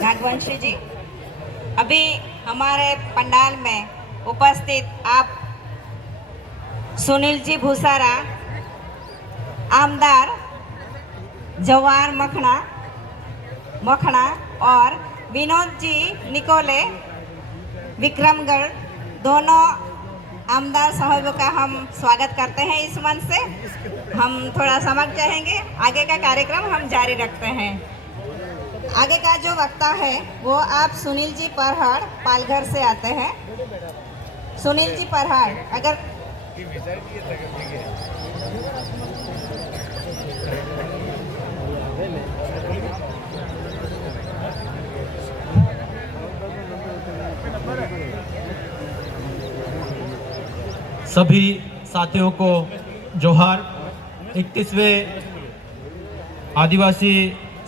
नागवंशी जी। अभी हमारे पंडाल में उपस्थित आप सुनील जी भूसारा, आमदार जवाहर मखना और विनोद जी निकोले विक्रमगढ़, दोनों आमदार साहबों का हम स्वागत करते हैं इस मंच से। हम थोड़ा समझ चाहेंगे, आगे का कार्यक्रम हम जारी रखते हैं। आगे का जो वक्ता है वो आप सुनील जी परहाड़ पालघर से आते हैं। सुनील जी परहाड़, अगर सभी साथियों को जोहार। 31वें आदिवासी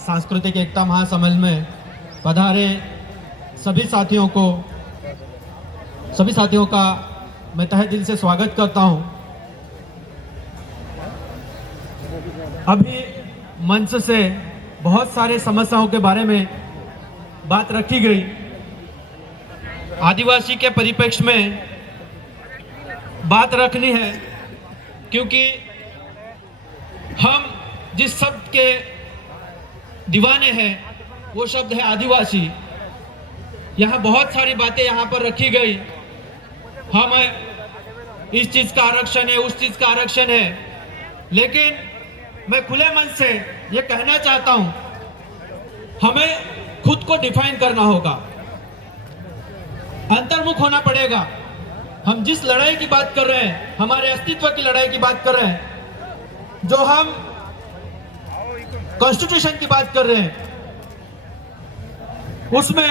सांस्कृतिक एकता महासम्मेलन में पधारे सभी साथियों का मैं तहे दिल से स्वागत करता हूं। अभी मंच से बहुत सारे समस्याओं के बारे में बात रखी गई। आदिवासी के परिप्रेक्ष्य में बात रखनी है, क्योंकि हम जिस शब्द के दीवाने हैं वो शब्द है आदिवासी। यहाँ बहुत सारी बातें यहाँ पर रखी गई। हम इस चीज का आरक्षण है, उस चीज का आरक्षण है, लेकिन मैं खुले मन से ये कहना चाहता हूं, हमें खुद को डिफाइन करना होगा, अंतर्मुख होना पड़ेगा। हम जिस लड़ाई की बात कर रहे हैं, हमारे अस्तित्व की लड़ाई की बात कर रहे हैं, जो हम कॉन्स्टिट्यूशन की बात कर रहे हैं, उसमें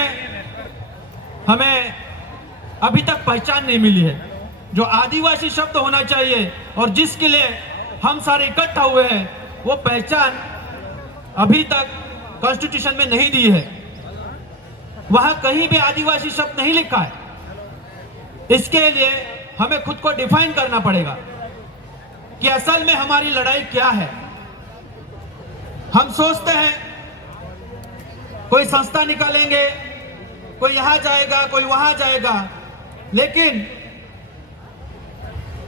हमें अभी तक पहचान नहीं मिली है। जो आदिवासी शब्द होना चाहिए और जिसके लिए हम सारे इकट्ठा हुए हैं, वो पहचान अभी तक कॉन्स्टिट्यूशन में नहीं दी है। वहां कहीं भी आदिवासी शब्द नहीं लिखा है। इसके लिए हमें खुद को डिफाइन करना पड़ेगा कि असल में हमारी लड़ाई क्या है। हम सोचते हैं कोई संस्था निकालेंगे, कोई यहां जाएगा, कोई वहां जाएगा, लेकिन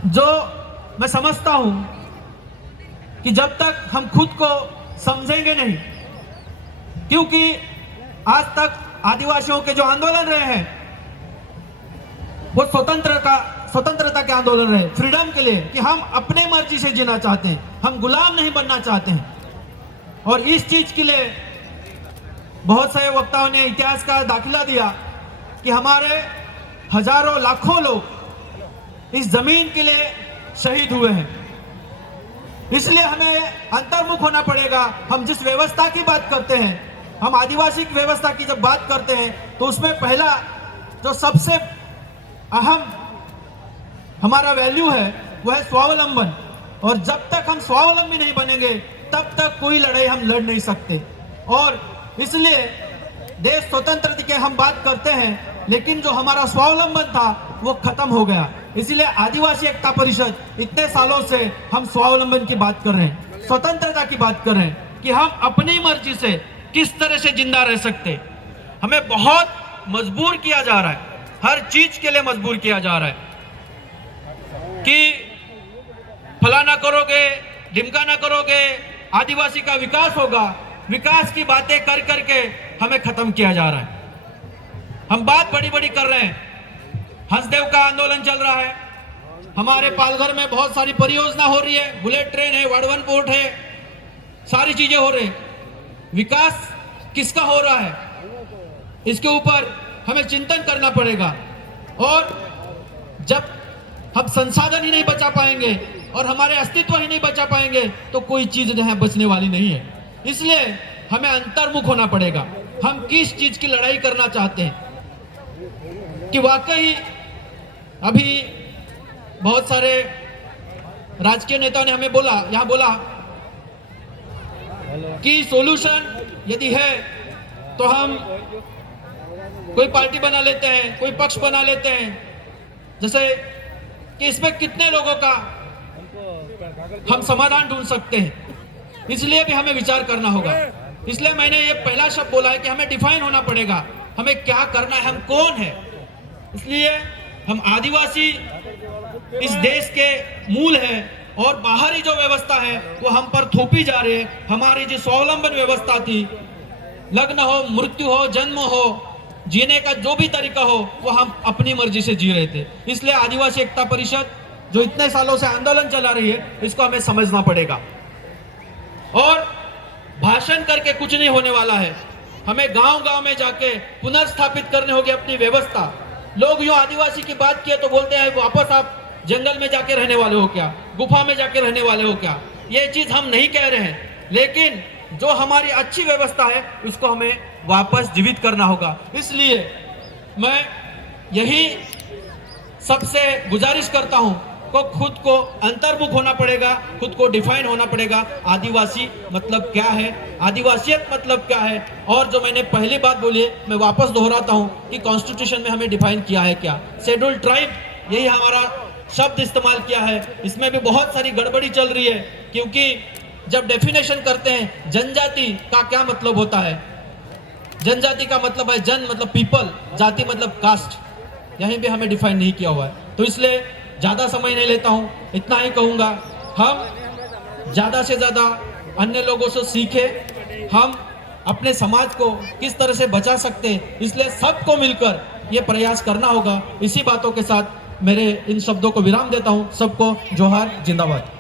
जो मैं समझता हूं कि जब तक हम खुद को समझेंगे नहीं, क्योंकि आज तक आदिवासियों के जो आंदोलन रहे हैं वो स्वतंत्रता के आंदोलन रहे, फ्रीडम के लिए, कि हम अपने मर्जी से जीना चाहते हैं, हम गुलाम नहीं बनना चाहते हैं। और इस चीज के लिए बहुत सारे वक्ताओं ने इतिहास का दाखिला दिया कि हमारे हजारों लाखों लोग इस जमीन के लिए शहीद हुए हैं। इसलिए हमें अंतर्मुख होना पड़ेगा। हम जिस व्यवस्था की बात करते हैं, हम आदिवासी की व्यवस्था की जब बात करते हैं, तो उसमें पहला जो सबसे अहम हमारा वैल्यू है वो है स्वावलंबन। और जब तक हम स्वावलंबी नहीं बनेंगे, तब तक कोई लड़ाई हम लड़ नहीं सकते। और इसलिए देश स्वतंत्रता की हम बात करते हैं, लेकिन जो हमारा स्वावलंबन था वो खत्म हो गया। इसलिए आदिवासी एकता परिषद इतने सालों से हम स्वावलंबन की बात कर रहे हैं, स्वतंत्रता की बात कर रहे हैं कि हम अपनी मर्जी से किस तरह से जिंदा रह सकते। हमें बहुत मजबूर किया जा रहा है, हर चीज के लिए मजबूर किया जा रहा है कि फलाना करोगे, ढिमका ना करोगे, आदिवासी का विकास होगा। विकास की बातें कर करके हमें खत्म किया जा रहा है। हम बात बड़ी बड़ी कर रहे हैं। हंसदेव का आंदोलन चल रहा है, हमारे पालघर में बहुत सारी परियोजना हो रही है, बुलेट ट्रेन है, वाडवन पोर्ट है, सारी चीजें हो रही। विकास किसका हो रहा है, इसके ऊपर हमें चिंतन करना पड़ेगा। और जब हम संसाधन ही नहीं बचा पाएंगे और हमारे अस्तित्व ही नहीं बचा पाएंगे, तो कोई चीज यहाँ बचने वाली नहीं है। इसलिए हमें अंतर्मुख होना पड़ेगा। हम किस चीज की लड़ाई करना चाहते हैं, कि वाकई अभी बहुत सारे राजकीय नेताओं ने हमें बोला कि सॉल्यूशन यदि है तो हम कोई पार्टी बना लेते हैं, कोई पक्ष बना लेते हैं, जैसे कि इसमें कितने लोगों का हम समाधान ढूंढ सकते हैं। इसलिए भी हमें विचार करना होगा। इसलिए मैंने ये पहला शब्द बोला है कि हमें डिफाइन होना पड़ेगा, हमें क्या करना है, हम कौन है। इसलिए हम आदिवासी इस देश के मूल है और बाहरी जो व्यवस्था है वो हम पर थोपी जा रही है। हमारी जो स्वावलंबन व्यवस्था थी, लग्न हो, मृत्यु हो, जन्म हो, जीने का जो भी तरीका हो, वो हम अपनी मर्जी से जी रहे थे। इसलिए आदिवासी एकता परिषद जो इतने सालों से आंदोलन चला रही है, इसको हमें समझना पड़ेगा। और भाषण करके कुछ नहीं होने वाला है, हमें गांव-गांव में जाके पुनर्स्थापित करने होगी अपनी व्यवस्था। लोग यूं आदिवासी की बात किए तो बोलते हैं वापस आप जंगल में जाके रहने वाले हो क्या, गुफा में जाके रहने वाले हो क्या। ये चीज हम नहीं कह रहे हैं, लेकिन जो हमारी अच्छी व्यवस्था है उसको हमें वापस जीवित करना होगा। इसलिए मैं यही सबसे गुजारिश करता हूं को खुद को अंतर्मुख होना पड़ेगा, खुद को डिफाइन होना पड़ेगा। आदिवासी मतलब क्या है, आदिवासियत मतलब क्या है। और जो मैंने पहली बात बोली है मैं वापस दोहराता हूं कि कॉन्स्टिट्यूशन में हमें डिफाइन किया है क्या, शेड्यूल ट्राइब, यही हमारा शब्द इस्तेमाल किया है। इसमें भी बहुत सारी गड़बड़ी चल रही है, क्योंकि जब डेफिनेशन करते हैं जनजाति का क्या मतलब होता है, जनजाति का मतलब है जन मतलब पीपल, जाति मतलब कास्ट, यहीं भी हमें डिफाइन नहीं किया हुआ है। तो इसलिए ज़्यादा समय नहीं लेता हूँ, इतना ही कहूँगा, हम ज़्यादा से ज़्यादा अन्य लोगों से सीखें, हम अपने समाज को किस तरह से बचा सकते हैं, इसलिए सबको मिलकर ये प्रयास करना होगा। इसी बातों के साथ मेरे इन शब्दों को विराम देता हूँ। सबको जोहार, जिंदाबाद।